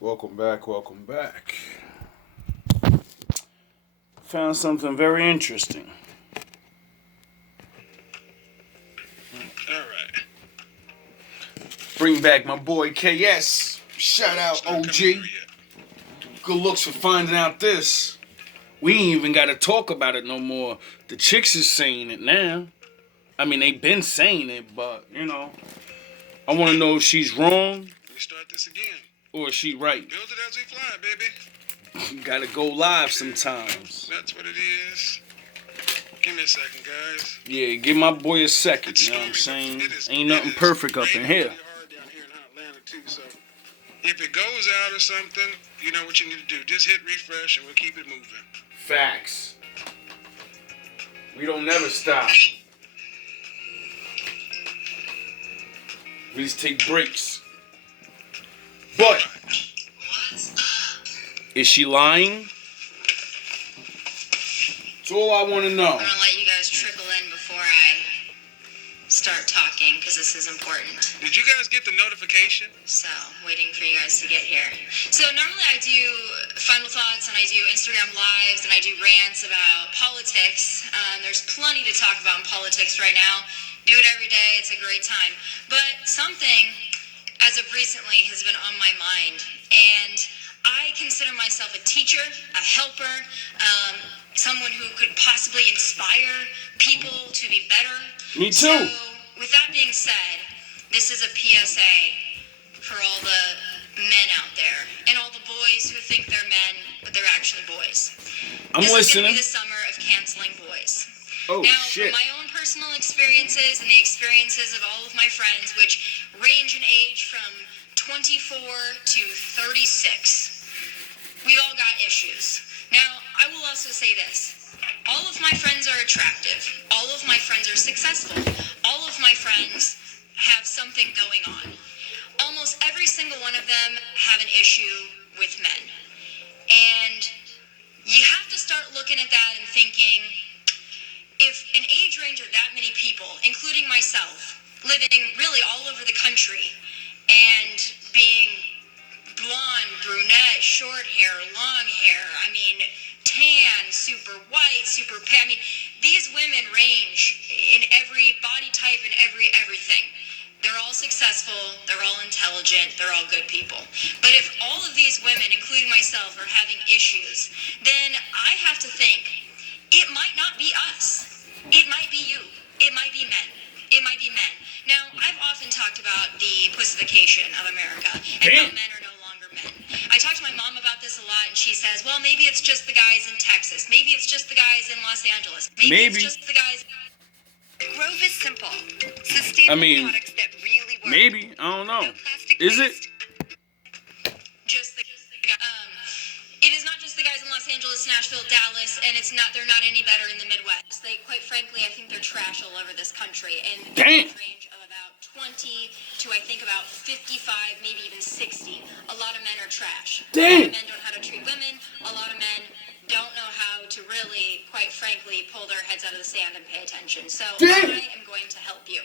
Welcome back, welcome back. Found something very interesting. Alright. Bring back my boy KS. Shout out It's not coming OG. through yet. Good looks for finding out this. We ain't even gotta talk about it no more. The chicks is saying it now. I mean, they been saying it, but, I wanna know if she's wrong We start this again. or is she right. Build it as we fly, baby. You gotta go live sometimes. That's what it is. Give me a second, guys. Yeah, give my boy a second, It's you know what I'm stormy. saying? It is- Ain't it nothing is perfect up in raining here. pretty hard down here in Atlanta, too, so if it goes out or something, you know what you need to do. Just hit refresh and we'll keep it moving. Facts. We don't never stop. We just take breaks. But is she lying? That's all I want to know. I'm gonna let you guys trickle in before I start talking because this is important. Did you guys get the notification? So, waiting for you guys to get here. So, normally I do final thoughts and I do Instagram lives and I do rants about politics. There's plenty to talk about in politics right now. Do it every day. It's a great time. But something, as of recently, has been on my mind. And I consider myself a teacher, a helper, someone who could possibly inspire people to be better. Me too. So, with that being said, this is a PSA for all the men out there and all the boys who think they're men, but they're actually boys. I'm This is listening. going to be the summer of canceling boys. Oh, Now, shit. from my own personal experiences and the experiences of all of my friends, which range in age from 24 to 36, we've all got issues. Now, I will also say this. All of my friends are attractive. All of my friends are successful. All of my friends have something going on. Almost every single one of them have an issue with men. And you have to start looking at that and thinking, if an age range of that many people, including myself, living really all over the country and being blonde, brunette, short hair, long hair, tan, super white, super pale. These women range in every body type and everything. They're all successful, they're all intelligent, they're all good people. But if all of these women, including myself, are having issues, then I have to think, it might not be us. It might be you. It might be men. It might be men. Now, I've often talked about the pussification of America and how Damn. men are no longer men. I talk to my mom about this a lot, and she says, well, maybe it's just the guys in Texas. Maybe it's just the guys in Los Angeles. Maybe. It's just the guys... Grove is simple. Sustainable I mean, products that really work. Maybe. I don't know. No plastic Is it? waste. Just the it is not just the guys in Los Angeles, Nashville, Dallas, and they're not any better in the Midwest. They, quite frankly, I think they're trash all over this country. And the Damn. age range of about 20 to I think about 55, maybe even 60. A lot of men are trash. A lot Damn. of men don't know how to treat women. A lot of men don't know how to really, quite frankly, pull their heads out of the sand and pay attention. So Damn. I am going to help you.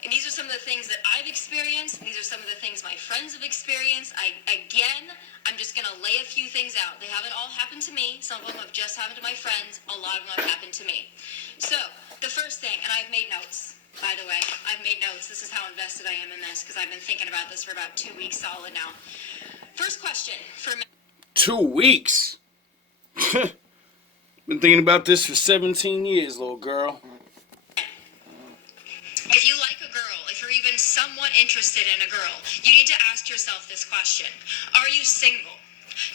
And these are some of the things that I've experienced. These are some of the things my friends have experienced. I'm just going to lay a few things out. They haven't all happened to me. Some of them have just happened to my friends. A lot of them have happened to me. So, the first thing, and I've made notes, by the way. I've made notes. This is how invested I am in this, because I've been thinking about this for about 2 weeks solid now. First question for me. 2 weeks. Been thinking about this for 17 years, little girl. If you like a girl, if you're even somewhat interested in a girl, you need to ask yourself this question. Are you single?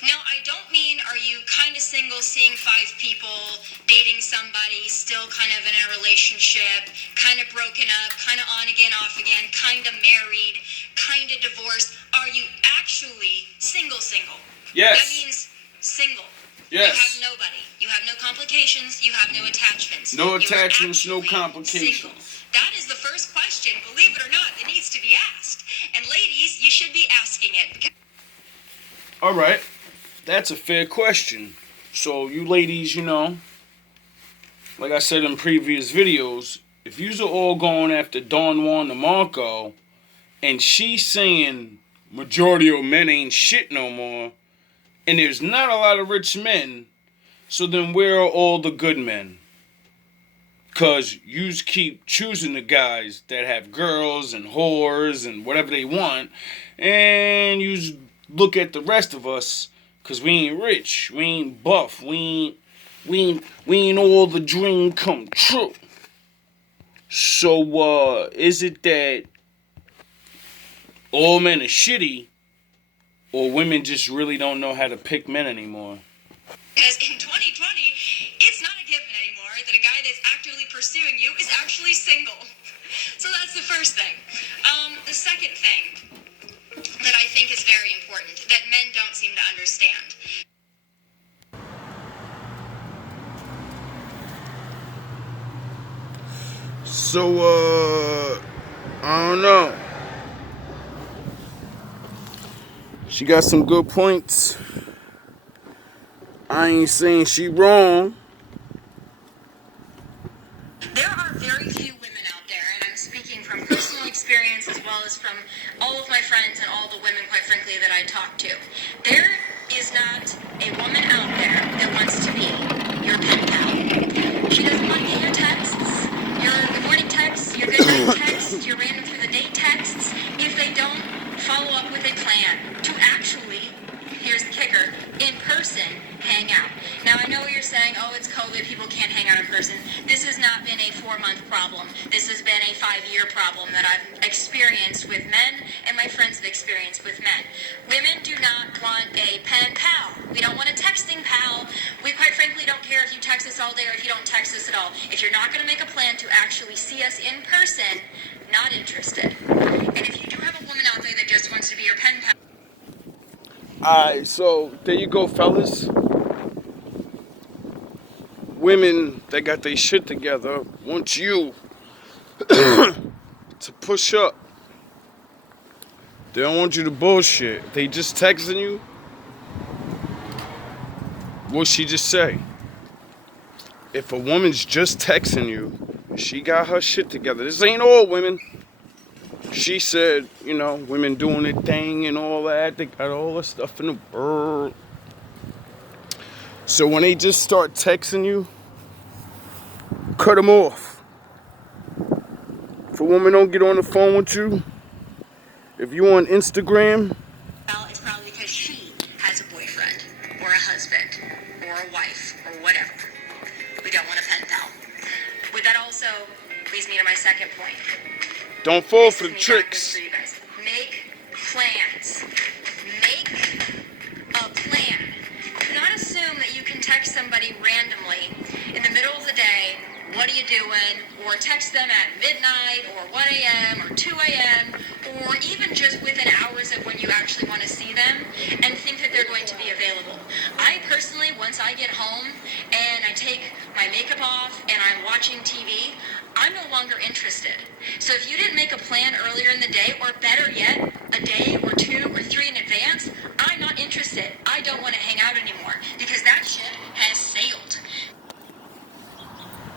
Now, I don't mean are you kind of single, seeing 5 people, dating somebody, still kind of in a relationship, kind of broken up, kind of on again, off again, kind of married, kind of divorced. Are you actually single? Yes. That means single. Yes. You have nobody. You have no complications. You have no attachments. No You are attachments, no actually complications. single. That is the first question, believe it or not, that needs to be asked. And ladies, you should be asking it. All right. That's a fair question. So, you ladies, like I said in previous videos, if yous are all going after Don Juan DeMarco, and she's saying majority of men ain't shit no more, and there's not a lot of rich men, so then where are all the good men? Because you keep choosing the guys that have girls and whores and whatever they want, and you look at the rest of us, because we ain't rich, we ain't buff, we ain't all the dream come true. So, is it that all men are shitty, or women just really don't know how to pick men anymore? Because in 2020, it's not a given anymore that a guy that's actively pursuing you is actually single. So that's the first thing. The second thing that I think is very important that men don't seem to understand. So, I don't know. She got some good points. I ain't saying she wrong. There are very few women out there, and I'm speaking from personal experience as well as from all of my friends and all the women, quite frankly, that I talk to. There is not a woman out there that wants to be your pen pal. She doesn't want to get your texts, your good morning texts, your good night texts, your random through the day texts, if they don't follow up with a plan to actually, here's the kicker, in person, hang out. Now, I know what you're saying, oh, it's COVID, people can't hang out in person. This has not been a 4-month problem. This has been a 5-year problem that I've experienced with men, and my friends have experienced with men. Women do not want a pen pal. We don't want a texting pal. We quite frankly don't care if you text us all day or if you don't text us at all. If you're not going to make a plan to actually see us in person, not interested. And if you do have a woman out there that just wants to be your pen pal, Alright, so there you go, fellas. Women that got their shit together want you to push up. They don't want you to bullshit. They just texting you. What'd she just say? If a woman's just texting you, she got her shit together. This ain't all women. She said, you know, women doing their thing and all that. They got all the stuff in the world. So when they just start texting you, cut them off. If a woman don't get on the phone with you, if you on Instagram, it's probably because she has a boyfriend or a husband or a wife or whatever. We don't want a pen pal. Would that also leads me to my second point? don't fall This for is the me tricks. backwards for you guys. Make plans. Make a plan. Do not assume that you can text somebody randomly in the middle of the day, what are you doing? Or text them at midnight or 1 a.m. or 2 a.m. or even just within hours of when you actually want to see them and think that they're going to be available. I personally, once I get home and I take my makeup off and I'm watching TV, I'm no longer interested. So if you didn't make a plan earlier in the day, or better yet, a day or 2 or 3 in advance, I'm not interested. I don't want to hang out anymore because that shit has sailed.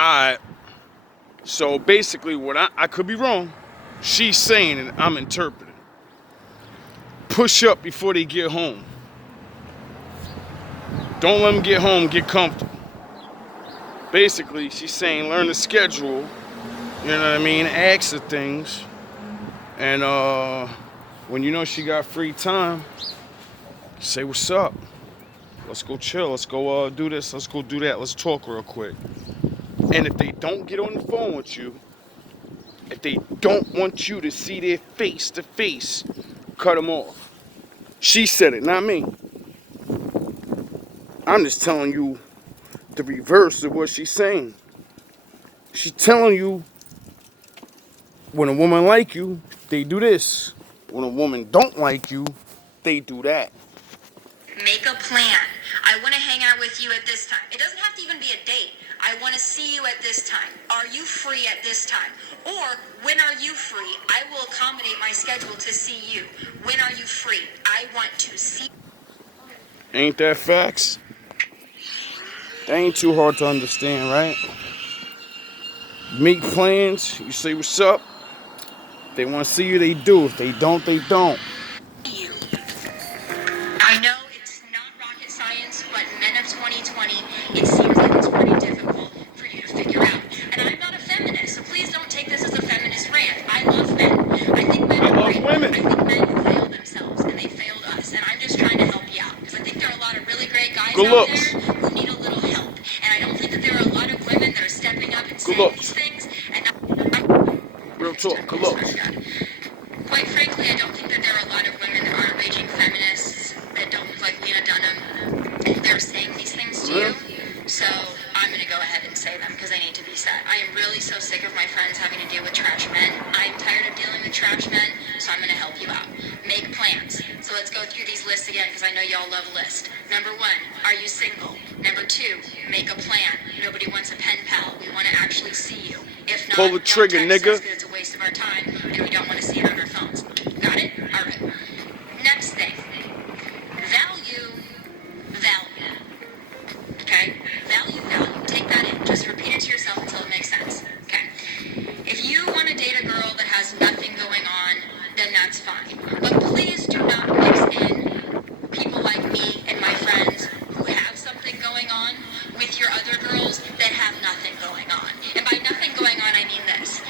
Alright. So basically what I could be wrong. She's saying and I'm interpreting. Push up before they get home. Don't let them get home, get comfortable. Basically, she's saying learn the schedule. You know what I mean? Ask her things. And when you know she got free time, say what's up. Let's go chill. Let's go do this. Let's go do that. Let's talk real quick. And if they don't get on the phone with you, if they don't want you to see their face to face, cut them off. She said it, not me. I'm just telling you the reverse of what she's saying. She's telling you when a woman like you, they do this. When a woman don't like you, they do that. Make a plan. I want to hang out with you at this time. It doesn't have to even be a date. I want to see you at this time. Are you free at this time? Or when are you free? I will accommodate my schedule to see you. When are you free? I want to see. Ain't that facts? That ain't too hard to understand, right? Make plans. You say what's up. If they want to see you, they do. If they don't, they don't. You I know it's not rocket science, but men of 2020, it seems like it's pretty difficult for you to figure out. And I'm not a feminist, so please don't take this as a feminist rant. I love men. I think men are great. women. I think men have failed themselves, and they failed us. And I'm just trying to help you out, because I think there are a lot of really great guys Good out looks. there who need a little help. And I don't think that there are a lot of women that are stepping up and saying looks. these things. And Real talk. Good looks. quite frankly, I don't think that there are a lot of women that aren't raging feminists that don't look like Lena Dunham. They're saying these things to you. So I'm going to go ahead and say them because they need to be said. I am really so sick of my friends having to deal with trash men. I'm tired of dealing with trash men, so I'm going to help you out. Make plans. So let's go through these lists again because I know y'all love lists. Number 1, are you single? Number 2, make a plan. Nobody wants a pen pal. We want to actually see you. If not, Pull the trigger, don't text nigga. us 'cause it's a waste of our time and we don't want to see it on our phones. Got it? All right. Next thing. Value. Okay? Value. Take that in. Just repeat it to yourself until it makes sense. Okay. If you want to date a girl that has nothing going on, then that's fine. But please do not mix in people like me and my friends who have something going on with your other girls that have nothing going on. And by nothing going on, I mean this.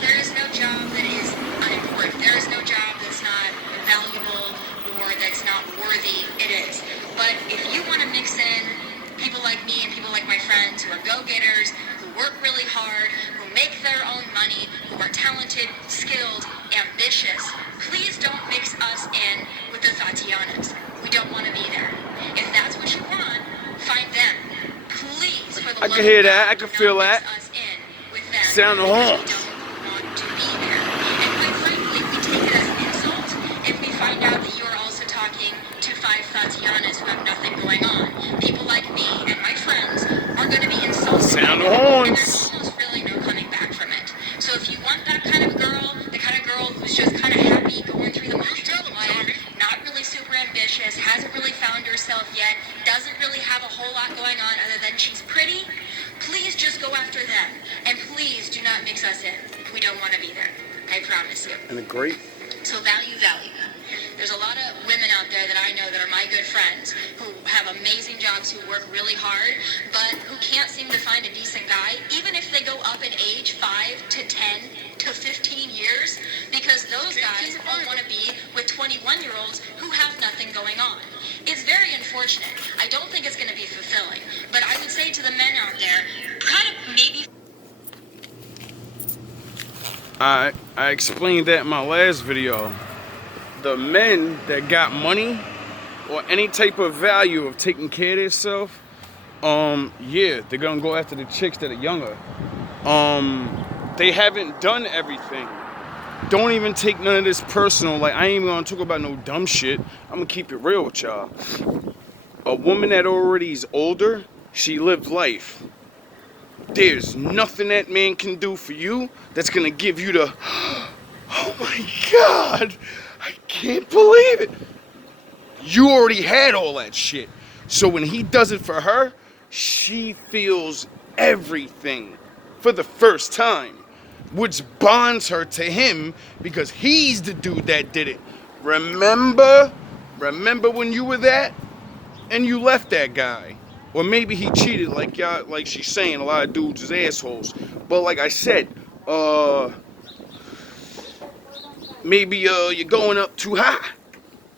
There is no job that is unimportant. There is no job that's not valuable or that's not worthy. It is. But if you want to mix in people like me and people like my friends who are go-getters, who work really hard, who make their own money, who are talented, skilled, ambitious, please don't mix us in with the Tatianas. We don't want to be there. If that's what you want, find them. Please, for the I love can hear of that. God, I can do feel not that. mix us in with them Sound the because horns. we don't want to be there. And quite frankly, we take it as an insult if we find out that you are also talking to 5 Tatianas who have nothing going on. People like me and my friends are going to be insulted. Sound the And horns. there's almost really no coming back from it. So if you want that kind of girl, the kind of girl who's just kind of happy going through the motions of life, not really super ambitious, hasn't really found herself yet, doesn't really have a whole lot going on other than she's pretty, please just go after them. And please do not mix us in. We don't want to be there. I promise you. And a great. So value. There's a lot of women out there that I know that are my good friends who have amazing jobs, who work really hard, but who can't seem to find a decent guy, even if they go up in age 5 to 10 to 15 years, because those guys all want to be with 21-year-olds who have nothing going on. It's very unfortunate. I don't think it's going to be fulfilling, but I would say to the men out there, kind of maybe... I explained that in my last video. The men that got money or any type of value of taking care of themselves, yeah, they're gonna go after the chicks that are younger. They haven't done everything. Don't even take none of this personal. Like, I ain't even gonna talk about no dumb shit. I'm gonna keep it real with y'all. A woman that already is older, she lived life. There's nothing that man can do for you that's gonna give you the, oh my God, I can't believe it. You already had all that shit. So when he does it for her, she feels everything for the first time, which bonds her to him because he's the dude that did it. Remember when you were that and you left that guy? Or maybe he cheated, like y'all, like she's saying, a lot of dudes is assholes. But like I said, maybe you're going up too high.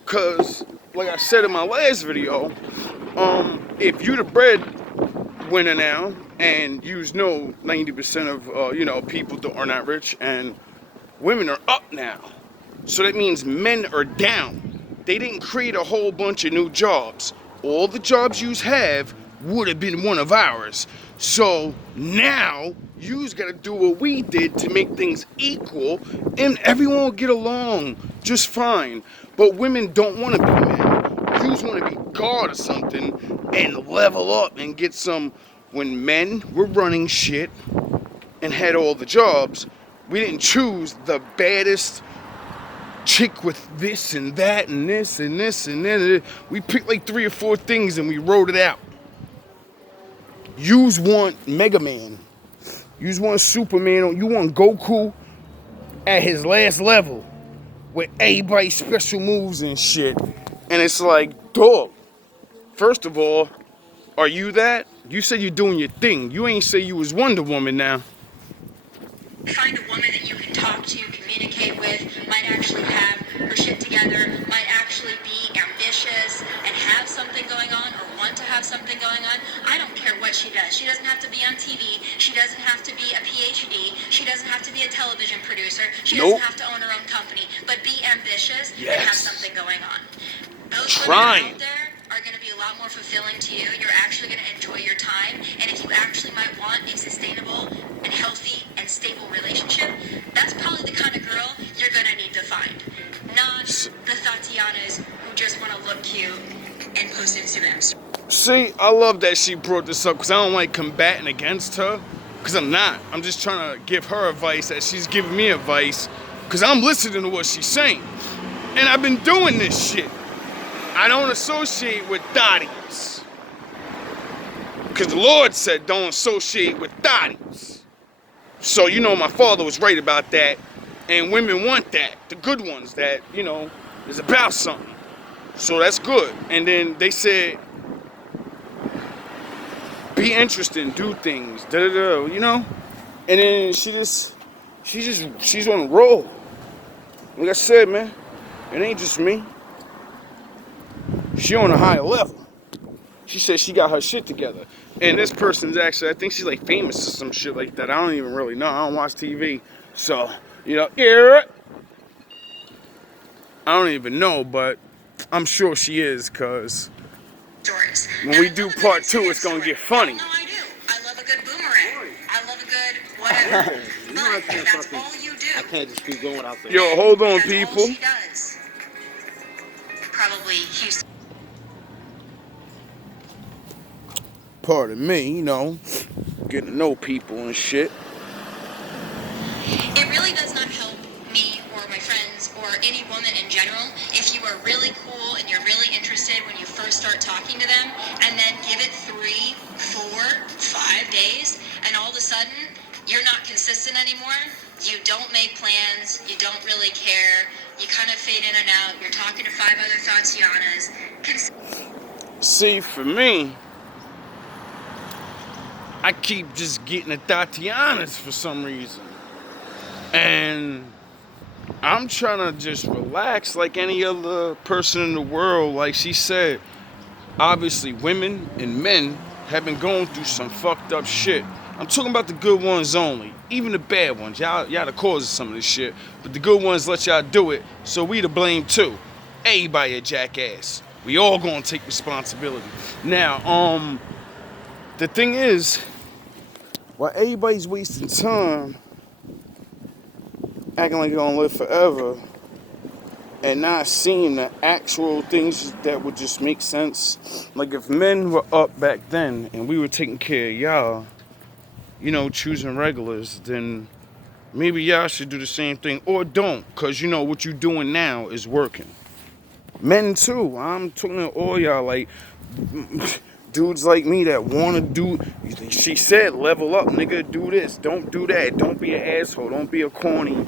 Cause like I said in my last video, if you the breadwinner now, and you know 90% of people are not rich, and women are up now. So that means men are down. They didn't create a whole bunch of new jobs. All the jobs yous have would have been one of ours. So now you's got to do what we did to make things equal, and everyone will get along just fine. But women don't want to be men. Yous want to be God or something and level up and get some. When men were running shit and had all the jobs, we didn't choose the baddest chick with this and that and this and this and that. We picked like 3 or 4 things and we wrote it out. Yous want Mega Man. Yous want Superman. You want Goku at his last level with everybody's special moves and shit. And it's like, dog, first of all, are you that? You said you're doing your thing. You ain't say you was Wonder Woman now. Find a woman that you can talk to, communicate with, might actually have her shit together, might actually be ambitious and have something going on or want to have something going on. I don't care what she does. She doesn't have to be on TV. She doesn't have to be a PhD. She doesn't have to be a television producer. She doesn't have to own her own company. But be ambitious and have something going on. Those women out there are going to be a lot more fulfilling to you. You're actually going to enjoy your time. And if you actually might want a sustainable and healthy and stable relationship, that's probably the kind of girl you're going to need to find. Not the Tatianas who just want to look cute and post Instagram stories. See, I love that she brought this up because I don't like combating against her. Because I'm not. I'm just trying to give her advice as she's giving me advice. Because I'm listening to what she's saying. And I've been doing this shit. I don't associate with thotties. Because the Lord said don't associate with thotties. So, you know, my father was right about that. And women want that. The good ones that, you know, is about something. So that's good. And then they said, be interesting, do things, you know? And then she's on a roll. Like I said, man, it ain't just me. She on a higher level. She said she got her shit together. And this person's actually, I think she's like famous or some shit like that. I don't even really know. I don't watch TV. So, you know, yeah. I don't even know, but I'm sure she is, because when we do part 2, it's going to get funny. No, I do. I love a good boomerang. I love a good whatever. But that's all you do. I can't just keep going without saying. Yo, hold on, That's people. all she does. Probably Houston. Pardon me, you know, getting to know people and shit. It really does not help me or my friends or any woman in general if you are really cool and you're really interested when you first start talking to them, and then give it 3, 4, 5 days, and all of a sudden you're not consistent anymore. You don't make plans. You don't really care. You kind of fade in and out. You're talking to 5 other Tatianas. See, for me, I keep just getting the Tatianas for some reason. And I'm trying to just relax like any other person in the world. Like she said, obviously women and men have been going through some fucked up shit. I'm talking about the good ones only. Even the bad ones. Y'all the cause of some of this shit. But the good ones let y'all do it, so we to blame too. Everybody a jackass. We all gonna take responsibility. Now, the thing is, while everybody's wasting time acting like they're gonna live forever and not seeing the actual things that would just make sense. Like if men were up back then and we were taking care of y'all, you know, choosing regulars, then maybe y'all should do the same thing, or don't, because you know what you're doing now is working. Men too. I'm talking to all y'all, like dudes like me that want to do, she said, level up, nigga, do this, don't do that, don't be an asshole, don't be a corny,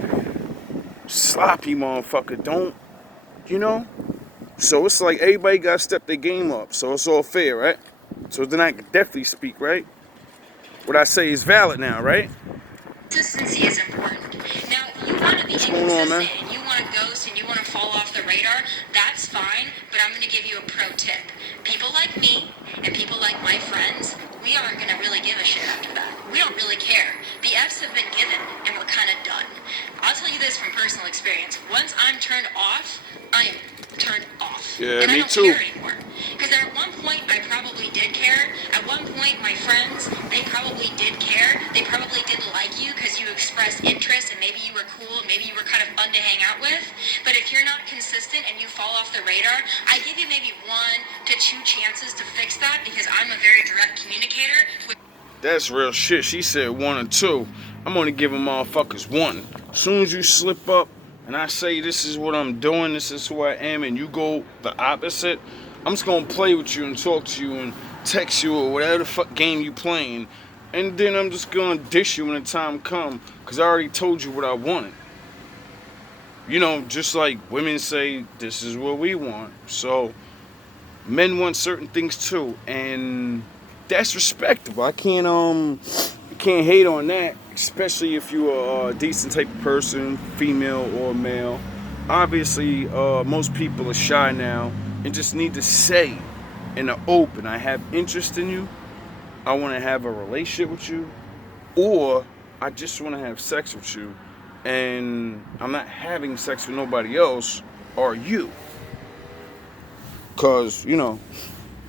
sloppy motherfucker, don't, you know? So it's like everybody got to step their game up, so it's all fair, right? So then I can definitely speak, right? What I say is valid now, right? Consistency is important. Now, you want to be inconsistent and you want to ghost and you want to fall off the radar, that's fine, but I'm going to give you a pro tip. People like me and people like my friends, we aren't going to really give a shit after that. We don't really care. The F's have been given and we're kind of done. I'll tell you this from personal experience. Once I'm turned off, I am turned off. Yeah, and me I don't too. care anymore. Because at one point, I probably did care. At one point, my friends, they probably did care. They probably didn't like you because you expressed interest and maybe you were cool, maybe you were kind of fun to hang out with. But if you're not consistent and you fall off the radar, I give you maybe 1 to 2 chances to fix that because I'm a very direct communicator. That's real shit. She said 1 or 2. I'm gonna give them motherfuckers 1. As soon as you slip up and I say this is what I'm doing, this is who I am, and you go the opposite, I'm just gonna play with you and talk to you and text you or whatever the fuck game you playing, and then I'm just gonna dish you when the time come, cause I already told you what I wanted. you know, just like women say, this is what we want. So men want certain things too, and that's respectable. I can't hate on that, especially if you're a decent type of person, female or male. Obviously, most people are shy now and just need to say in the open, I have interest in you, I want to have a relationship with you, or I just want to have sex with you, and I'm not having sex with nobody else or you. Cause, you know,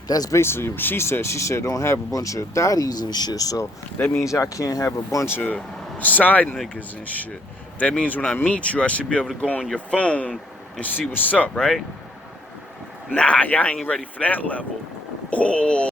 that's basically what she said. She said don't have a bunch of thotties and shit. So that means y'all can't have a bunch of side niggas and shit. That means when I meet you, I should be able to go on your phone and see what's up, right? Nah, y'all ain't ready for that level. Oh.